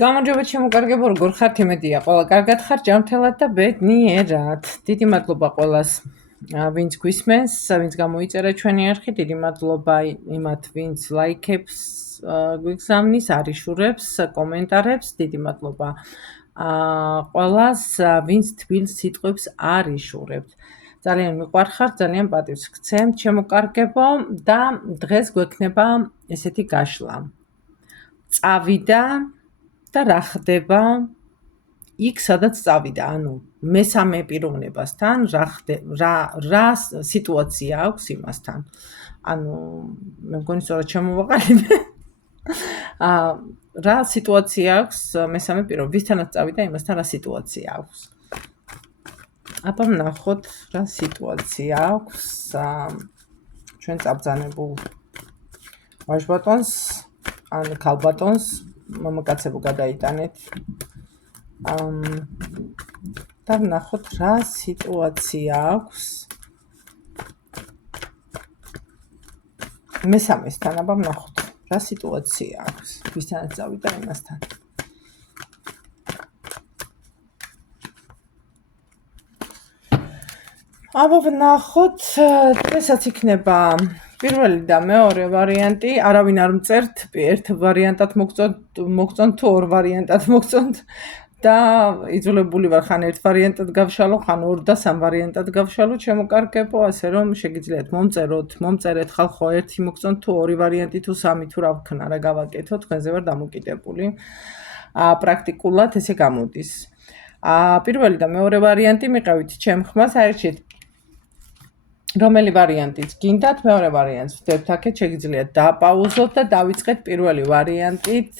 გამარჯობა ჩემო როგორ ხართ? იმედია ყველა კარგად ხარ, ჯანმრთელად და ბედნიერად. დიდი მადლობა ყველას, ვინც გვისმენს, ვინც გამოიწერა ჩვენი არხი, დიდი მადლობა იმათ, ვინც ლაიქებს გვიგზავნის, არიშურებს, კომენტარებს, დიდი მადლობა ყველას, ვინც თბილ სიტყვებს არიშურებთ. ძალიან მიყვარხარ, ძალიან პატივს გცემთ, ჩემო კარგებო და დღეს გვექნება ესეთი გაშლა. წავიდა და რა ხდება იქ, სადაც წავიდა, ანუ მესამე პიროვნებასთან, რა სიტუაცია აქვს იმასთან. ანუ მე მგონი სწორად შემოვაყალიბე. რა სიტუაცია აქვს მესამე პიროვნებასთან, ვისთანაც წავიდა, იმასთან რა სიტუაცია აქვს. აბა ვნახოთ რა სიტუაცია აქვს ჩვენ წაბრძანებულ ვაჟბატონს, ან ქალბატონს, მამაკაცებო გადაიტანეთ. და ვნახოთ რა სიტუაცია აქვს მესამესთან, აბა ვნახოთ რა სიტუაცია აქვს ვისთანაც წავიდა იმასთან. აბა ვნახოთ, დღესაც იქნება პირველი და მეორე ვარიანტი, არავინ არ მწერთ, ერთ ვარიანტად მოგწონთ თუ ორ ვარიანტად მოგწონთ და იძულებული ვარ ხან ერთ ვარიანტად გავშალო, ხან ორ და სამ ვარიანტად გავშალო, ჩემო კარგებო, ასე რომ შეგიძლიათ მომწერეთ ხალხო, ერთი მოგწონთ თუ ორი ვარიანტი თუ სამი თუ რა ვქნა, რა გავაკეთო, თქვენზე ვარ დამოკიდებული. პრაქტიკულად ესე გამოდის. პირველი და მეორე ვარიანტი მიყევით ჩემ ხმას, აერჩიეთ რომელი ვარიანტიც გინდათ, მეორე ვარიანტს ვდებთ აქეთ, შეგიძლიათ დააპაუზოთ და დავიწყეთ პირველი ვარიანტით.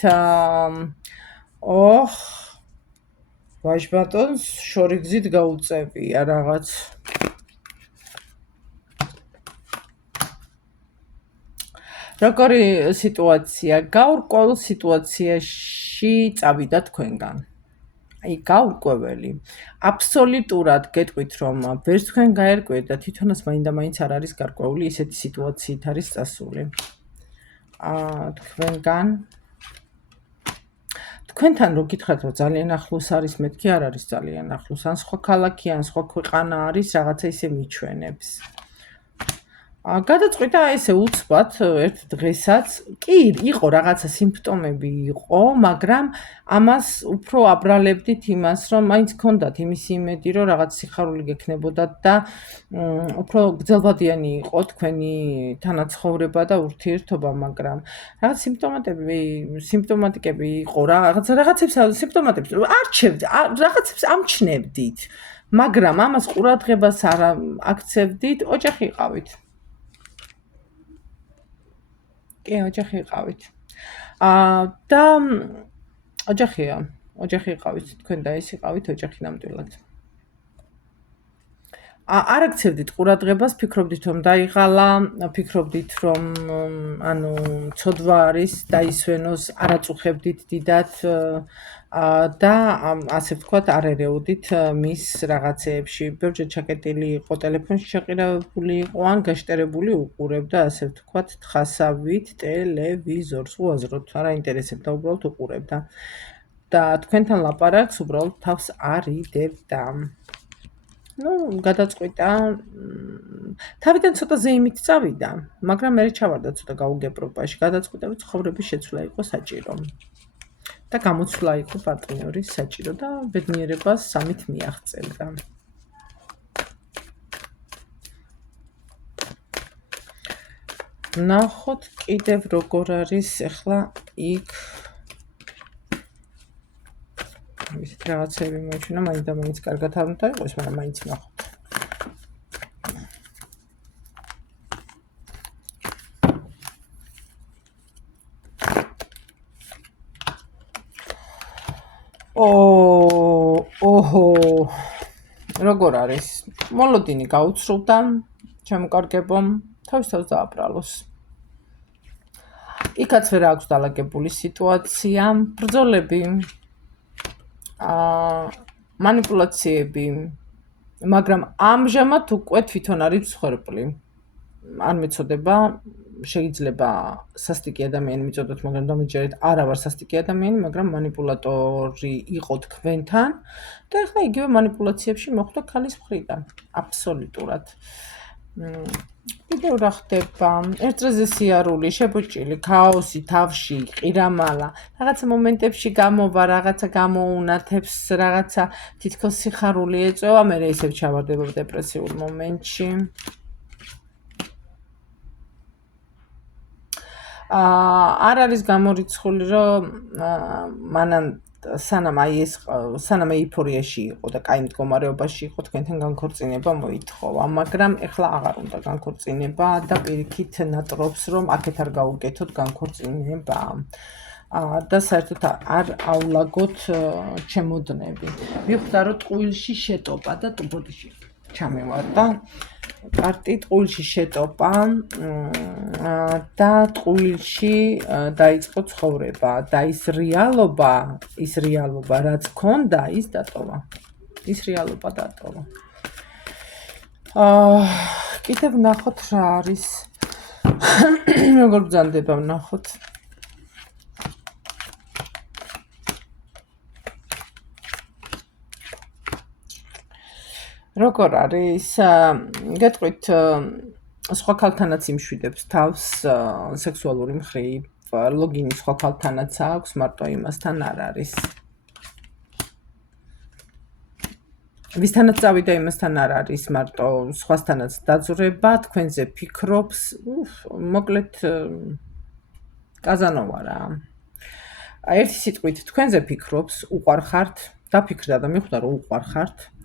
ვაჟბატონს შორიგზით გაუწევია რაღაც. როგორი სიტუაცია? გაურკვეველ სიტუაციაში წავიდა თქვენგან. აი, გაურკვეველი. აბსოლუტურად გეტყვით, რომ ვერც თქვენ გაერკვეთ და თვითონაც მაინდა-მაინც არ არის გარკვეული, ისეთი სიტუაციით არის წასული. თქვენთან რო გითხრათ, რომ ძალიან ახლოს არის, მეთქი არ არის ძალიან ახლოს, ან სხვა ქალაქი, ან სხვა ქვეყანა არის, რაღაცა ისე მიჩვენებს. გადაწყვიტა ესე უცბად ერთ დღესაც, კი, იყო რაღაცა სიმპტომები იყო, მაგრამ ამას უფრო აბრალებდით იმას, რომ მაინც გქონდათ იმის იმედი, რომ რაღაც სიხარული გექნებოდათ და უფრო გრძელვადიანი იყო თქვენი თანაცხოვრება და ურთიერთობა, მაგრამ რაღაც სიმპტომატიკები იყო, რაღაცებს სიმპტომატებს რაღაცებს ამჩნევდით, მაგრამ ამას ყურადღებას არ აქცევდით, ოჯახი იყავით. კი, ოჯახი იყავით. და ოჯახი იყავით, თქვენ და ის იყავით ოჯახი ნამდვილად. არ აქცევდით ყურადღებას, ფიქრობდით, რომ დაიღალა, ფიქრობდით, რომ ანუ ცოდვა არის, დაისვენოს, არ აწუხებდით დიდად და ასე ვთქვათ, არ ერეოდით მის რაღაცეებში. ბევრჯერ ჩაკეტილი იყო, ტელეფონში ჩაყირავებული იყო, ან გაშტერებული უყურებდა, ასე ვთქვათ, თხასავით ტელევიზორს, უაზროდ არ აინტერესებდა, უბრალოდ უყურებდა. და თქვენთან ლაპარაკს უბრალოდ თავს არ იდევდა. გადაწყვიტა, თავიდან ცოტა ზეიმით წავიდა, მაგრამ მერე ჩავარდა ცოტა გაუგებრობაში, გადაწყვიტა, რომ ცხოვრების შეცვლა იყო საჭირო. და გამოცვლა იყო პარტნიორის საჭირო და ბედნიერებას სამით მიაღწევდა. ნახოთ კიდევ როგორ არის ახლა იქ. ისეთ რაღაცები მოიჩვენა, მაინდა-მაინც კარგად არ უნდა იყოს, მაგრამ მაინც ნახოთ. როგორ არის? მოლოდინი გაუცრუდა, ჩემო კარგებო, თავის დააბრალოს. იქაც ვერ აქვს დალაგებული სიტუაცია, ბრძოლები, მანიპულაციები, მაგრამ ამჟამად უკვე თვითონ არის მსხვერპლი. არ მეწოდება შეიძლება სასტიკი ადამიანი მიწოდოთ, მაგრამ დამიჯერეთ არა ვარ სასტიკი ადამიანი, მაგრამ манипуляტორი იყო თქვენთან და ახლა იგივე манипуляციებში მოხვდა ქალის მხრიდან. აბსოლუტურად. კიდევ რა ხდება? ერთ დღეზე სიარული, შეფუჭილი, ქაოსი, თავში, ყირამალა, რაღაცა მომენტებში გამოვა, რაღაცა გამოუნათებს, რაღაცა თითქოს სიხარული ეწევა, მერე ისევ ჩავარდება დეპრესიულ მომენტში. არ არის გამორიცხული, რომ მანამ სანამ ეიფორიაში იყო და კაი მდგომარეობაში იყო, თქვენთან განქორწინება მოითხოვა, მაგრამ ეხლა აღარ უნდა განქორწინება და პირიქით ნატრობს, რომ აქეთ არ გაუგეთოთ განქორწინება. და საერთოდ არ აულაგოთ ჩემოდნები. მივხვდა, რომ ტყუილში შეტოპა და ტუბოდიში ჩამევარდა. კარტი ტყუილში შეტოპა და ტყუილში დაიწყო ცხოვრება და ის რეალობა რაც ქონდა, ის დატოვა. ის რეალობა დატოვა. კიდევ ვნახოთ რა არის. როგორ ბრძანდება ვნახოთ. როგორ არის? გეტყვით, სხვა ქალთანაც იმშვიდებს თავს სექსუალური მხრივ, ლოგინი სხვა ქალთანაც აქვს, მარტო იმასთან არ არის. ვისთანაც წავიდა, იმასთან არ არის, მარტო სხვასთანაც დაძვრება, თქვენზე ფიქრობს, მოკლედ კაზანოვა რა. ერთი სიტყვით თქვენზე ფიქრობს, უყვარხართ, დაფიქრდა და მიხვდა, რომ უყვარხართ.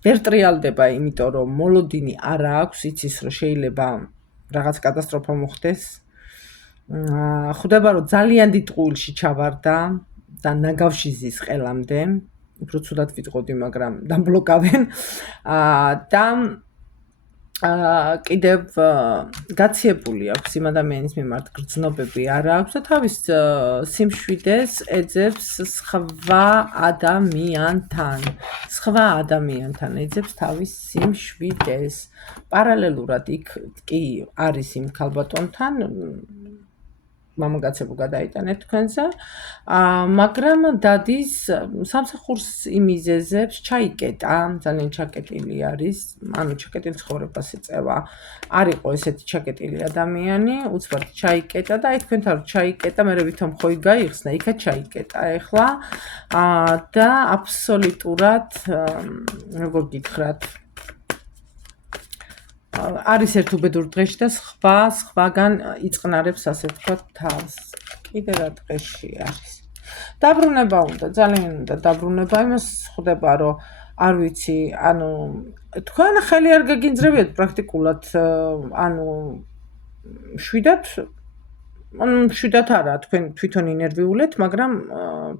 ვერ ტრიალდება, იმიტომ რომ მოლოდინი არ აქვს, იცის რომ შეიძლება რაღაც კატასტროფა მოხდეს. ხვდება რომ ძალიან დიდ ტყუილში ჩავარდა და ნაგავში ზის ყელამდე, უფრო ცუდად ვიტყოდი, მაგრამ დამბლოკავენ. და კიდევ გაციებული აქვს იმ ადამიანის მიმართ გრძნობები არ აქვს და თავის სიმშვიდეს ეძებს სხვა ადამიანთან ეძებს თავის სიმშვიდეს. პარალელურად იქ კი არის იმ ქალბატონთან, მამაკაცებო გადაიტანეთ თქვენზე, მაგრამ დადის სამსახურს იმიზეზებს, ჩაიკეტა, ძალიან ჩაკეტილი არის, ანუ ჩაკეტილი ცხოვრებას ეწევა. არ იყო ესეთი ჩაკეტილი ადამიანი, უცბად ჩაიკეტა და აი თქვენთან რომ ჩაიკეტა, მერე ვითომ ხოი გაიხსნა, იქა ჩაიკეტა ახლა და აბსოლუტურად როგორ გითხრათ, არის ერთ უბედურ დღეში და სხვაგან იწყნარებს, ასე ვთქვათ, თავს. კიდე რა დღეში არის? დაბრუნება უნდა, ძალიან უნდა დაბრუნება, იმას ხვდება, რომ არ ვიცი, ანუ თქვენ ხელი არ გაგინძრებიათ პრაქტიკულად, ანუ შვიდათ არა, თქვენ თვითონ ინერვიულეთ, მაგრამ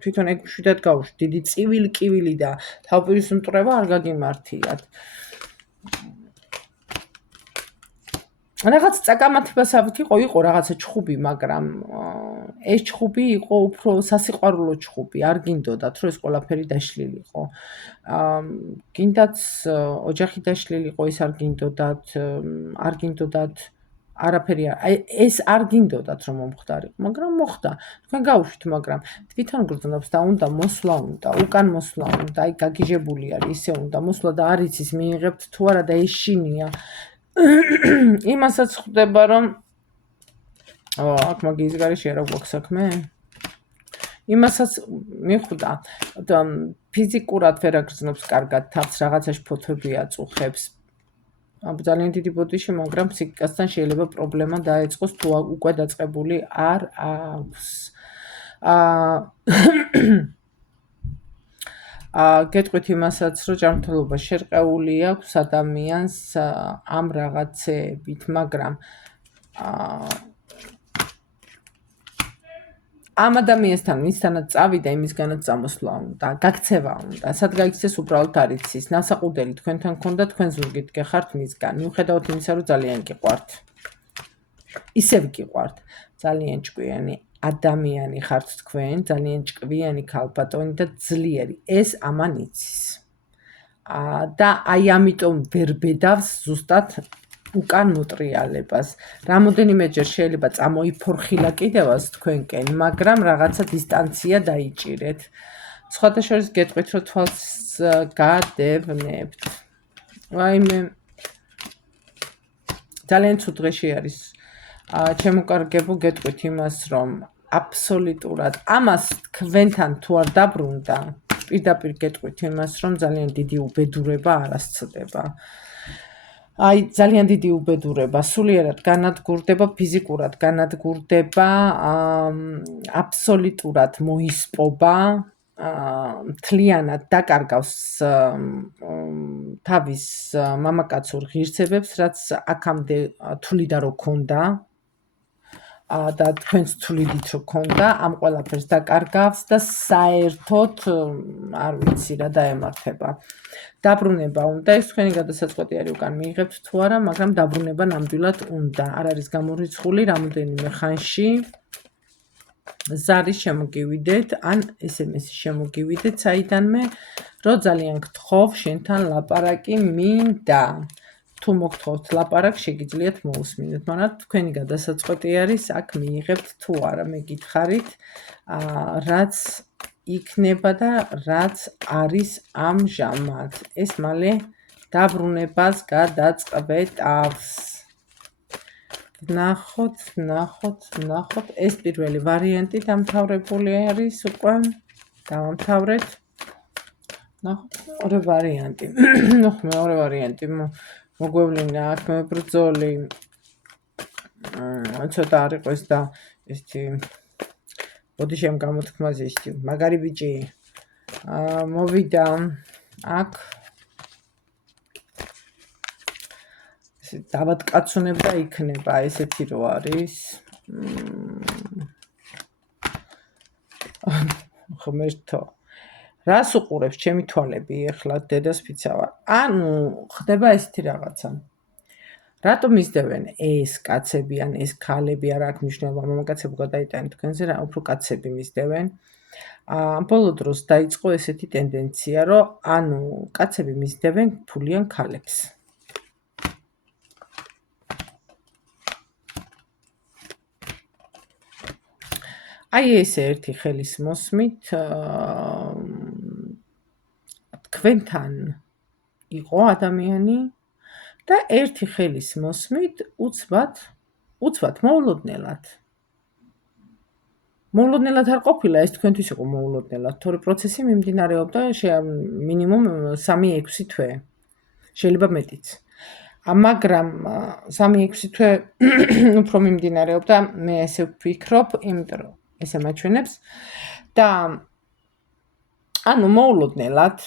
თვითონ ეგ შვიდათ გავუშვით, დიდი წივილი და თავპირის მტრევა არ გაგიმართიათ. რაღაც წაკამათებასავით იყო რაღაცა ჩხუბი, მაგრამ ეს ჩხუბი იყო უფრო სასიყვარულო ჩხუბი, არ გინდოდათ, რომ ეს ყველაფერი დაშლილიყო. გინდათ ოჯახი დაშლილიყო, ეს არ გინდოდათ, არაფერი ეს არ გინდოდათ, რომ მომხდარიყო, მაგრამ მოხდა. თქვენ გაუშვით, მაგრამ თვითონ გრძნობს და უნდა მოსვლა უნდა, უკან მოსვლა უნდა, აი გაგიჟებული არის, ისე უნდა მოსვლა და არ იცის მიიღებთ თუ არა და ეშინია. იმასაც ხვდება, რომ აქ მაგის გარეშე რა გვაქვს საქმე? იმასაც მიხვდა, ფიზიკურად ვერ აგრძნობს კარგად თავს, რაღაცაში ფოთვები აწუხებს. ძალიან დიდი ბოდიში, მაგრამ ფსიქიკასთან შეიძლება პრობლემა დაეწყოს, თუ უკვე დაწყებული არ აქვს. გეტყვით იმასაც, რომ ჯანმრთელობა შერყეული აქვს ადამიანს ამ რაღაცეებით, მაგრამ ამ ადამიანთან ვინცთანაც წავიდა, იმისგანაც წამოსვლა უნდა, გაქცევა უნდა, სად გაიქცეს უბრალოდ არ იცის, ნასაყუდელი თქვენთან ქონდა, თქვენ ზურგით გეხართ მისგან, მიუხედავად იმისა, რომ ძალიან გიყვართ. ისევ გიყვართ, ძალიან ჭკვიანი ადამიანი ხართ თქვენ, ძალიან ჭკვიანი ქალბატონი და ძლიერი, ეს ამან იცის. და აი ამიტომ ვერ ბედავს ზუსტად უკან მოტრიალებას. რამოდენიმეჯერ შეიძლება წამოიფორხილა კიდევაც თქვენკენ, მაგრამ რაღაცა დისტანცია დაიჭირეთ. სხვათა შორის გეტყვით, რომ თვალს გადევნებთ. ვაიმე, ძალიან ცუდ დღეში არის. ჩემო კარგებო, გეტყვით იმას, რომ აბსოლუტურად ამას თქვენთან თუ არ დაბრუნდა, პირდაპირ გეტყვით იმას, რომ ძალიან დიდი უბედურება არ ასწდება. აი, ძალიან დიდი უბედურება, სულიერად განადგურდება, ფიზიკურად განადგურდება, აბსოლუტურად მოისპობა, მთლიანად დაკარგავს თავის მამაკაცურ ღირსებებს, რაც აქამდე თვლიდა რომ ქონდა და თქვენს თვლიდით რომ ქონდა, ამ ყველაფერს დაკარგავს და საერთოდ არ ვიცი რა დაემართება. დაბრუნება უნდა, ეს თქვენი გადასაწყვეტი არის, უკან მიიღებთ თუ არა, მაგრამ დაბრუნება ნამდვილად უნდა. არ არის გამორიცხული რამოდენიმე ხანში ზარის შემოგივიდეთ, ან SMS-ი შემოგივიდეთ საიდანმე, რომ ძალიან გთხოვ შენთან ლაპარაკი მინდა. თუ მოგთხოვთ ლაპარაკს, შეგიძლიათ მოусმინოთ, მაგრამ თქვენი გადასაწყვეტი არის, აქ მიიღებთ თუ არა, მე გითხარით, რაც იქნება და რაც არის ამჟამად. ეს მალე დაბრუნებას გადაწყდავს. ნახოთ, ეს პირველი ვარიანტი დამთავრებული არის უკვე. დავამთავრეთ. ნახოთ, მეორე ვარიანტი. მეორე ვარიანტი მოგვევლინა აქ მებრძოლი. ცოტა არ იყოს და ესეთი ბოდიშემ გამოთქმაზე ისეთი მაგარი ბიჭი მოვიდა აქ. დავატკაცუნება იქნება ესეთი რო არის. ხმერთო. რას უყურებს ჩემი თვალები ეხლა დედას ფიცავა. ანუ ხდება ესეთი რაღაცა. რატომ ისდევენ ეს კაცები ან ეს ქალები, არ აქვს მნიშვნელობა, მამაკაცები გადაიტანეთ თქვენზე, რა უფრო კაცები მისდევენ. ბოლო დროს დაიწყო ესეთი ტენდენცია, რომ ანუ კაცები მისდევენ ფულიან ქალებს. აი ეს ერთი ხელის მოსმით თქვენთან იყო ადამიანი და ერთი ხელის მოსმით უცბად მოულოდნელად. მოულოდნელად არ ყოფილა, ეს თქვენთვის იყო მოულოდნელად, თორე პროცესი მიმდინარეობდა მინიმუმ 3-6 თვე. შეიძლება მეტიც. მაგრამ 3-6 თვე უფრო მიმდინარეობდა, მე ესე ვფიქრობ, იმიტომ რომ ესე მაჩვენებს და ანუ მოულოდნელად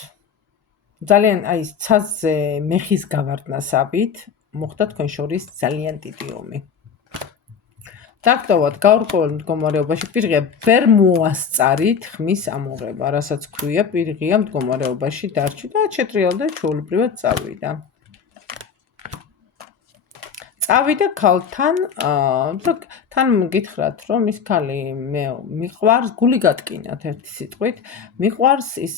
ძალიან აი ცაზე მეხის გავარდნასავით მოხდა თქვენ შორის ძალიან დიდი ომი. დაკავად გაურკვეველ მდგომარეობაში პირღია ვერ მოასწარით ხმის ამოღება, რასაც ქვია პირღია მდგომარეობაში დარჩი და შეტრიალდა ჩვეულებრივად წავიდა. წავიდა ქალთან და თან გითხრათ, რომ ის ქალი მე მიყვარს, გული გატკინათ ერთი სიტყვით, მიყვარს ის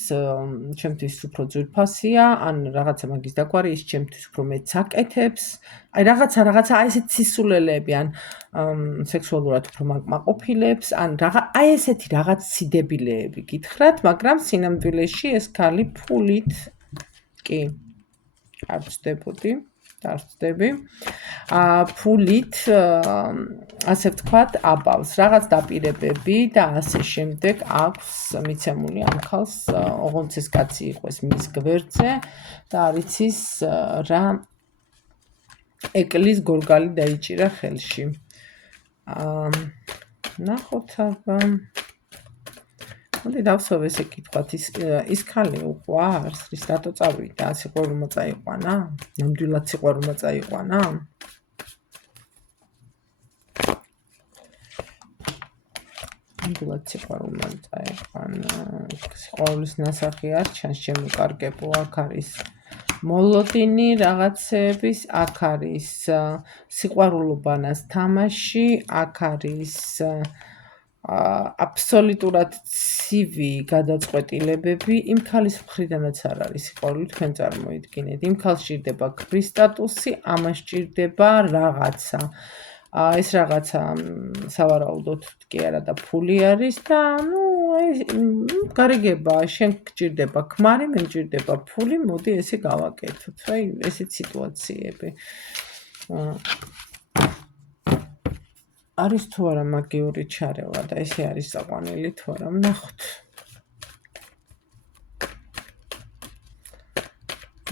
ჩემთვის უფრო ძვირფასია, ან რაღაცა მაგის დაგვარი, ის ჩემთვის უფრო მეც აკეთებს, აი რაღაცა აი ესეთი სისულელები, ან სექსუალურად უფრო მაკმაყოფილებს, ან აი ესეთი რაღაც სიდებილეები გითხრათ, მაგრამ სინამდვილეში ეს ქალი ფულით კი არ ვწდებოდი. დავწდები. ფულით ასე ვთქვათ, აბავს რაღაც დაპირებები და ასე შემდეგ აქვს მიცემული ამ ხალს, ოღონდ ეს კაცი იყოს მის გვერდზე და არ იცის რა ეკლის გორგალი დაიჭირა ხელში. ნახოთ აბა მოდი დავსვავ ესე კითხვათ, ის ქალი უყვარს, რის რატო წავიდა, სიყვარულმა წაიყვანა? ნამდვილად სიყვარულმა წაიყვანა? ნამდვილად სიყვარულმა წაიყვანა. სიყვარულის ნასახი არ ჩანს, ჩემო კარგებო, აქ არის მოლოდინი რაღაცების, აქ არის სიყვარულობანას თამაში, აქ არის აბსოლუტურად ცივი გადაწყვეტილებები იმ ქალის მხრიდანაც არ არის სიყვარული, თქვენ წარმოიდგინეთ. იმ ქალს სჭირდება ქმრის სტატუსი, ამას სჭირდება რაღაცა. ეს რაღაცა სავარაუდოდ კი არა და ფული არის და გარიგება, შენ გჭირდება ქმარი, მე მჭირდება ფული, მოდი ესე გავაკეთოთ. აი, ესეთ სიტუაციები. არის თუ არა მაგიური ჩარევა და ესე არის საყვანილი თუ არა, ვნახოთ.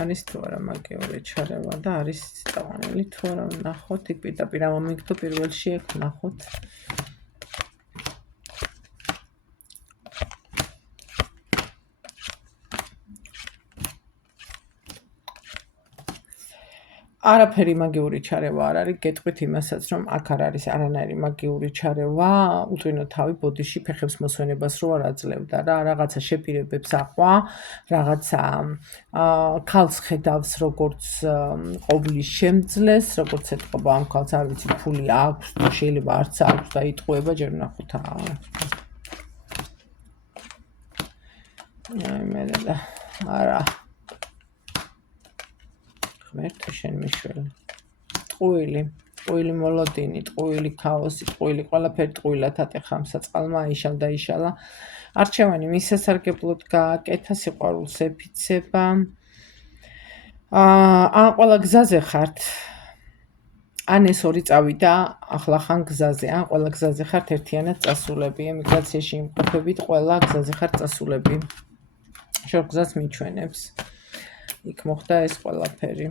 არის თუ არა მაგიური ჩარევა და არის საყვანილი თუ არა, ვნახოთ. იქ პირდაპირ ამომიგდო პირველში ეგ ვნახოთ. არაფერი მაგიური ჩარევა არ არის, გეტყვით იმასაც, რომ აქ არ არის არანაირი მაგიური ჩარევა, უტვინო თავი ბოდიში ფეხებს მოსვენებას რო არ აძლევდა რა, რაღაცა შეპირებებს აყვა, რაღაცა ქალს ხედავს როგორც ყოვლის შემძლეს, როგორც ეთყობა ამ ქალს, არ ვიცი, ფული აქვს, შეიძლება არც აქვს და იტყუება, ჯერ ვნახოთ მე და არა ღმერთო შენ მიშველი. ტყუილი მოლოდინი, ტყუილი ქაოსი, ტყუილი ყველაფერი ტყუილად ატეხა ამ საწყალმა, აიშალდა. არჩევანი მის სასარგებლოდ გააკეთა, სიყვარულს ეფიცება. ან ყველა გზაზე ხართ. ან ეს ორი წავიდა ახლა ხან გზაზე, ან ყველა გზაზე ხართ ერთიანად წასულები. ემიგრაციაში იმყოფებით, ყველა გზაზე ხართ წასულები. შორ გზას მიჩვენებს. იქ მოხდა ეს ყველაფერი.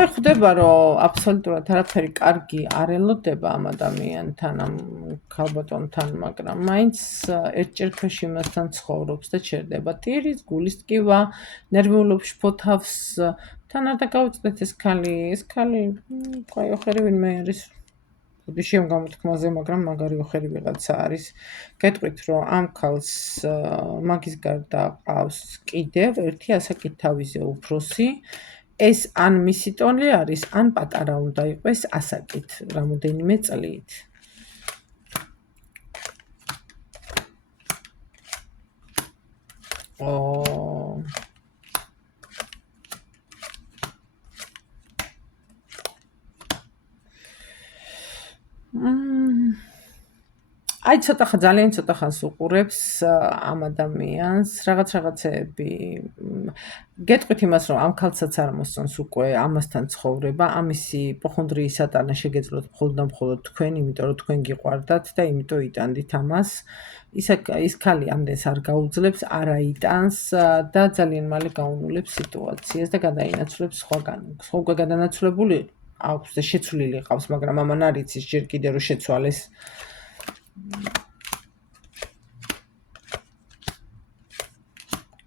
აი ხვდება რომ აბსოლუტურად არაფერი კარგი არ ელოდება ამ ადამიანთან, ამ ქალბატონთან, მაგრამ მაინც ერთჯერ ქვეში მასთან ცხოვრობს და ჩერდება. ტირის გულის ტკივა, ნერვიულობს, შფოთავს, თან არ დაგავიწყდეთ ეს ქალი კაი ოხერი ვინმე არის. ბოდიში ამ გამოთქმაზე, მაგრამ მაგარი ოხერი ვიღაცა არის. გეტყვით რომ ამ ქალს მაგის გარდა ყავს კიდევ ერთი ასაკით თავიზე უფროსი. ეს ან მისი ტონი არის, ან პატარა უნდა იყოს ასაკით, რამოდენიმე წლით. აი ძალიან ცოტა ხანს უყურებს ამ ადამიანს, რაღაცეები. გეტყვით იმას, რომ ამ ქალსაც არ მოსწონს უკვე ამასთან ცხოვრება, ამისი პოხონდრიის ატანა შეგეძლოთ მხოლოდ თქვენ, იმიტომ რომ თქვენ გიყვარდათ და იმიტომ იტანდით ამას. ის ქალი ამდენს არ გაუძლებს, არ აიტანს და ძალიან მალე გაუნულებს სიტუაციას და გადაინაცვლებს სხვაგან. უკვე გადანაცვლებული აქვს და შეცვლილი ყავს, მაგრამ ამან არ იცის ჯერ კიდე რომ შეცვალეს.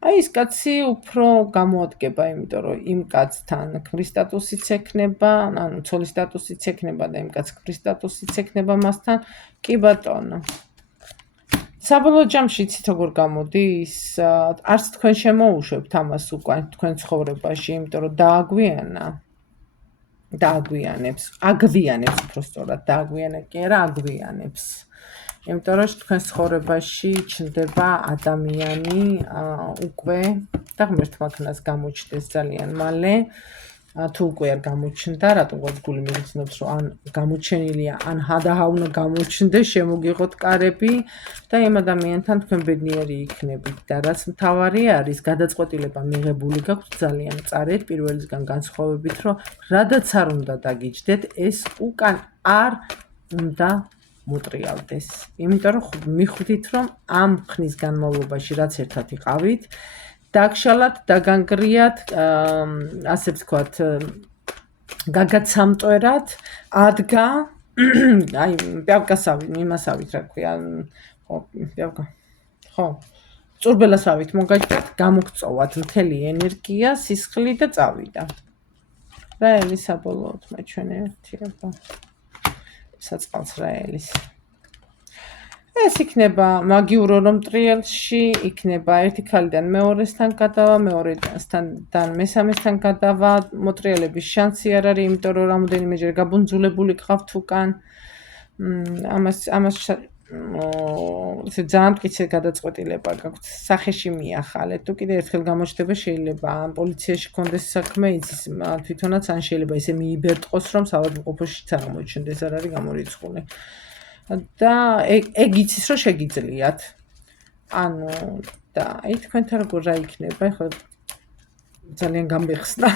აი ეს კაცი უფრო გამოადგება, იმიტომ რომ იმ კაცთან ქმრის სტატუსიც ექნება, ანუ ცოლის სტატუსიც ექნება და იმ კაცს ქმრის სტატუსიც ექნება მასთან. კი ბატონო. საბოლოო ჯამში იცით როგორ გამოდის? არც თქვენ შემოუშვებთ ამას უკვე თქვენ ცხოვრებაში, იმიტომ რომ აგვიანებს უფრო სწორად, დააგვიანებს კი არა, აგვიანებს. იმიტომ რომ თქვენ ცხოვრებაში ჩნდება ადამიანი უკვე და ღმერთმა ქნას გამოჩნდეს ძალიან მალე. თუ უკვე არ გამოჩნდა, რატომღაც გული მიგრძნობს, რომ ან გამოჩენილია, ან ჰადაჰა უნდა გამოჩნდეს, შემოგიღოთ კარები და იმ ადამიანთან თქვენ ბედნიერი იქნებით. და რაც მთავარი არის, გადაწყვეტილება მიღებული გაქვთ ძალიან მწარედ პირველისგან განსხვავებით, რომ რადაც არ უნდა დაგიჯდეთ, ეს უკან არ უნდა მოტრიალდეს. იმიტომ რომ მიხვდით, რომ ამ ხნის განმავლობაში რაც ერთად იყავით, დაგშალათ, დაგანგრიათ, ასე ვთქვათ, გაგაცამტვერად, ადგა, აი, პიავკასავით, მიმასავით, რა ქვია, ხო, წურბელასავით მოგაჭრეთ, გამოგწოვათ მთელი ენერგია, სისხლი და წავიდა. რა ელის საბოლოოდ მეჩვენე ერთიება. საწყალს რა ელის. ეს იქნება მაგიურო რომ ტრიელში, იქნება ერთი ქალიდან მეორესთან გადავა, მეორესთან მესამესთან გადავა, მოტრიალების შანსი არ არის, იმიტომ რომ რამოდენიმეჯერ გაბუნძულებული გყავთ უკან. ამას ესე ძალიან მტკიცე გადაწყვეტილება გაქვთ სახეში მიახალეთ. თუ კიდევ ერთხელ გამოჩნდება შეიძლება ან პოლიციაში კონდეს საქმე, იცის თვითონაც ან შეიძლება ესე მიიბერტყოს, რომ საავადმყოფოშიც არ გამოჩნდეს, არ არის გამორიცხული. და ეგ იცის რომ შეგიძლიათ. ანუ და აი თქვენთან როგორ რა იქნება, ხო ძალიან გამიხსნა.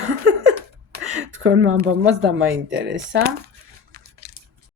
თქვენმა ამბავმაც დამაინტერესა.